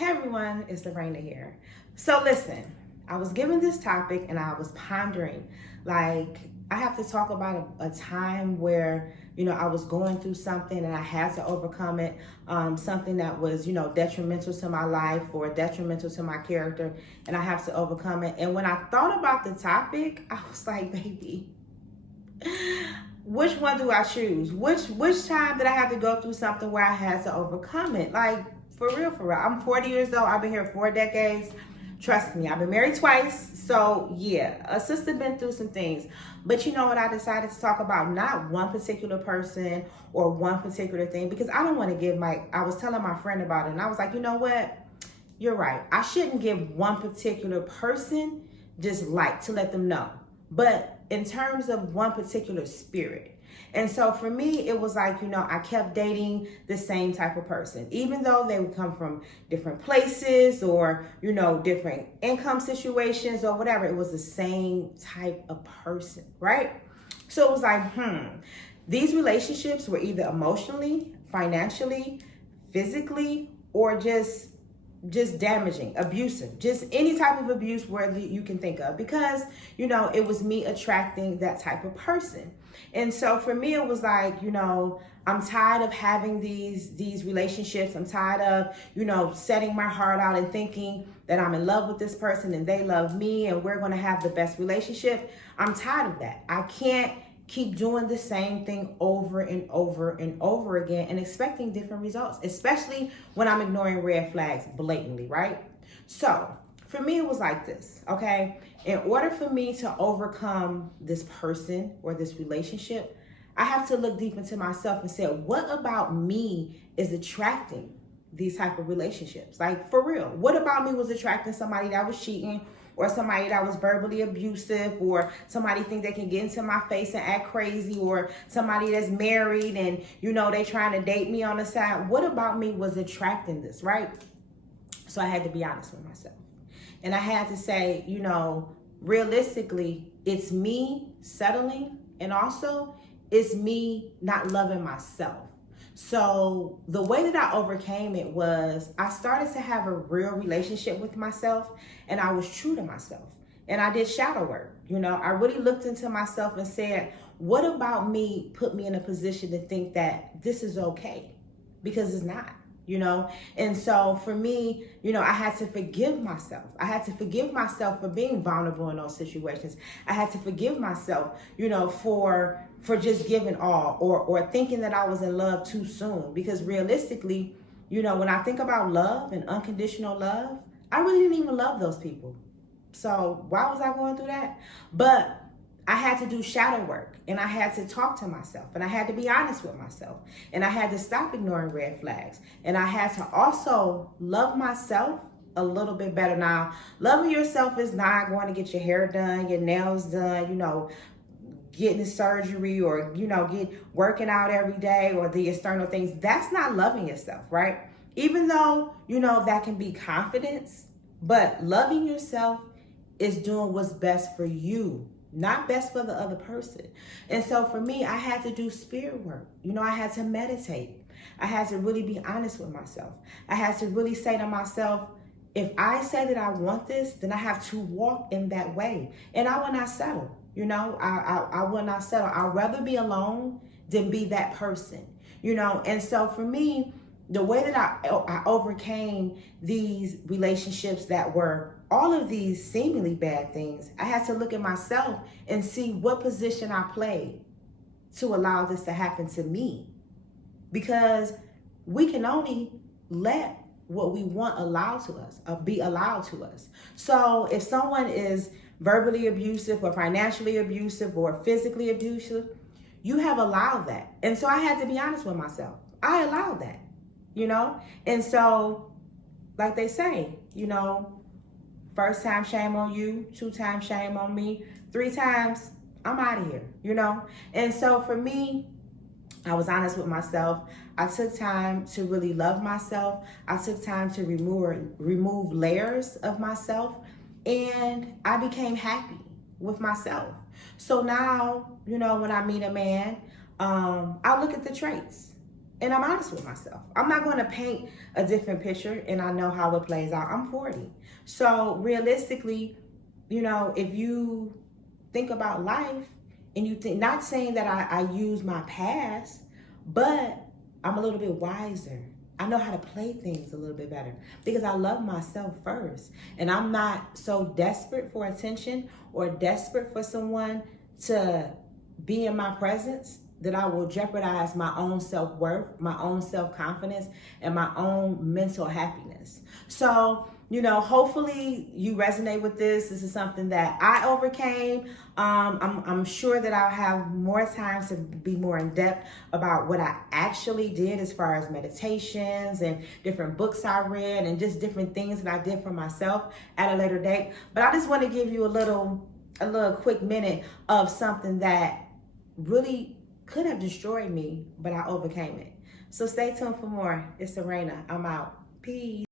Hey everyone, it's Lorena here. So listen, I was given this topic and I was pondering, like, I have to talk about a time where, I was going through something and I had to overcome it, something that was, detrimental to my life or detrimental to my character, and I have to overcome it. And when I thought about the topic, I was like, baby, which one do I choose? Which time did I have to go through something where I had to overcome it? Like, for real, for real. I'm 40 years old. I've been here 4 decades. Trust me, I've been married twice. So yeah, a sister been through some things. But you know what? I decided to talk about not one particular person or one particular thing, because I don't want to give I was telling my friend about it and I was like, you know what? You're right. I shouldn't give one particular person just like to let them know. But in terms of one particular spirit. And so for me, it was like, I kept dating the same type of person, even though they would come from different places or, different income situations or whatever. It was the same type of person, right? So it was like, these relationships were either emotionally, financially, physically, or just damaging, abusive, just any type of abuse where you can think of, because it was me attracting that type of person. And so for me it was like, I'm tired of having these relationships. I'm tired of setting my heart out and thinking that I'm in love with this person and they love me and we're going to have the best relationship. I'm tired of that. I can't keep doing the same thing over and over and over again and expecting different results, especially when I'm ignoring red flags blatantly, right? So for me, it was like this, okay? In order for me to overcome this person or this relationship, I have to look deep into myself and say, what about me is attracting these type of relationships? Like, for real, what about me was attracting somebody that was cheating, or somebody that was verbally abusive, or somebody think they can get into my face and act crazy, or somebody that's married and they trying to date me on the side? What about me was attracting this, right? So I had to be honest with myself, and I had to say, realistically, it's me settling, and also it's me not loving myself. So the way that I overcame it was I started to have a real relationship with myself, and I was true to myself. And I did shadow work. I really looked into myself and said, what about me put me in a position to think that this is okay? Because it's not. And so for me, I had to forgive myself. I had to forgive myself for being vulnerable in those situations. I had to forgive myself, for just giving all, or thinking that I was in love too soon. Because realistically, when I think about love and unconditional love, I really didn't even love those people. So why was I going through that? But I had to do shadow work, and I had to talk to myself, and I had to be honest with myself, and I had to stop ignoring red flags, and I had to also love myself a little bit better. Now, loving yourself is not going to get your hair done, your nails done, getting surgery, or get working out every day, or the external things. That's not loving yourself, right? Even though that can be confidence, but loving yourself is doing what's best for you, not best for the other person. And so for me, I had to do spirit work. I had to meditate. I had to really be honest with myself. I had to really say to myself, if I say that I want this, then I have to walk in that way. And I will not settle. I will not settle. I'd rather be alone than be that person. And so for me, the way that I overcame these relationships that were all of these seemingly bad things, I had to look at myself and see what position I played to allow this to happen to me. Because we can only let what we want be allowed to us. So if someone is verbally abusive or financially abusive or physically abusive, you have allowed that. And so I had to be honest with myself. I allowed that, And so, like they say, first time shame on you, 2 times shame on me, 3 times I'm out of here, And so for me, I was honest with myself. I took time to really love myself. I took time to remove layers of myself, and I became happy with myself. So now, when I meet a man, I look at the traits. And I'm honest with myself. I'm not going to paint a different picture, and I know how it plays out. I'm 40. So realistically, you know, if you think about life and you think, not saying that I use my past, but I'm a little bit wiser. I know how to play things a little bit better because I love myself first. And I'm not so desperate for attention or desperate for someone to be in my presence that I will jeopardize my own self-worth, my own self-confidence, and my own mental happiness. So, you know, hopefully you resonate with this. This is something that I overcame. I'm sure that I'll have more time to be more in depth about what I actually did as far as meditations and different books I read and just different things that I did for myself at a later date. But I just want to give you a little quick minute of something that really could have destroyed me, but I overcame it. So stay tuned for more. It's Serena. I'm out. Peace.